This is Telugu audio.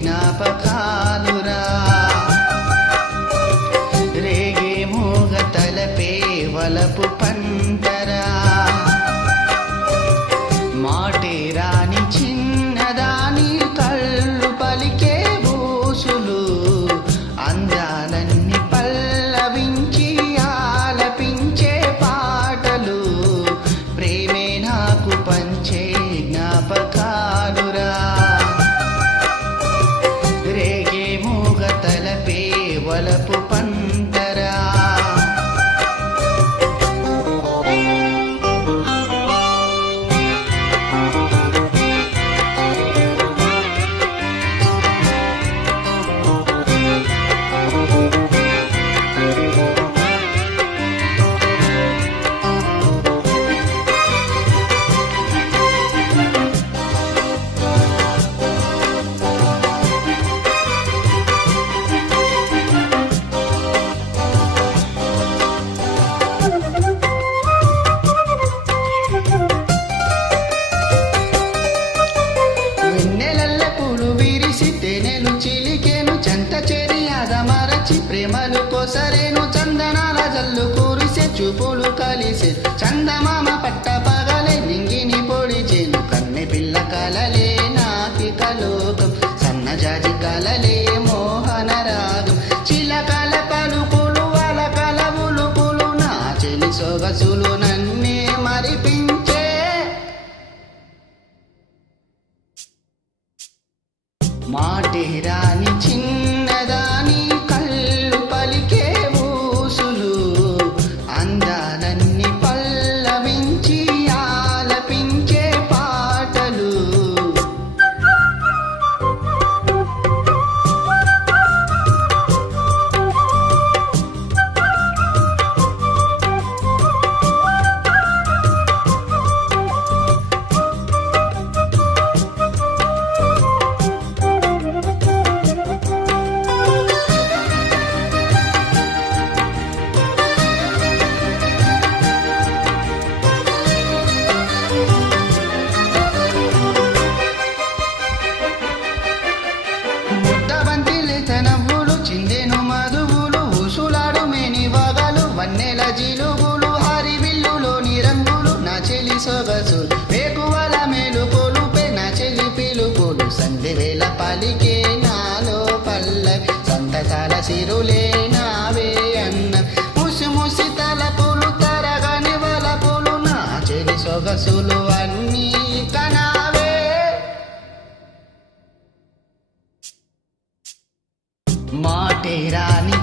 జ్ఞాపకాలురా రేగే మోగ తలపే వలపు పంటరా మాటే రాని చిన్నదాని కళ్ళు పలికే బూసులు అందాలన్నీ పల్లవించి ఆలపించే పాటలు ప్రేమే నాకు పంచే జ్ఞాపకాలురా రేగే మూగ తలపే వలపు పంటరా ప్రేమలు కోసరేను చందనాల జల్లు కూరిసే చూపులు కలిసే చందమామ పట్ట పగలే నింగిని పొడిచేను కన్నె పిల్ల కలలే నాకిక లోకం సన్నజాజి కలలే మోహన రాగం చిలకల పలుకులు అలకల ఉలుకులు నా చెలి సొగసులు నన్నే మరిపించే మాటే రాని చిన్నదాని వన్నెల జిలుగులు హరివిల్లులోని రంగులు నా చెలి సొగసు వేకువల మేలుకోలు నా చెలి పిలుపులు సంధివేళ పలికే నాలో పల్లవి సంతకాల సిరులే నావే అన్న ముసి ముసి తలపులు తరగని వలపులు నా చెలి సొగసులు అన్నీ కనావే మాటే రాని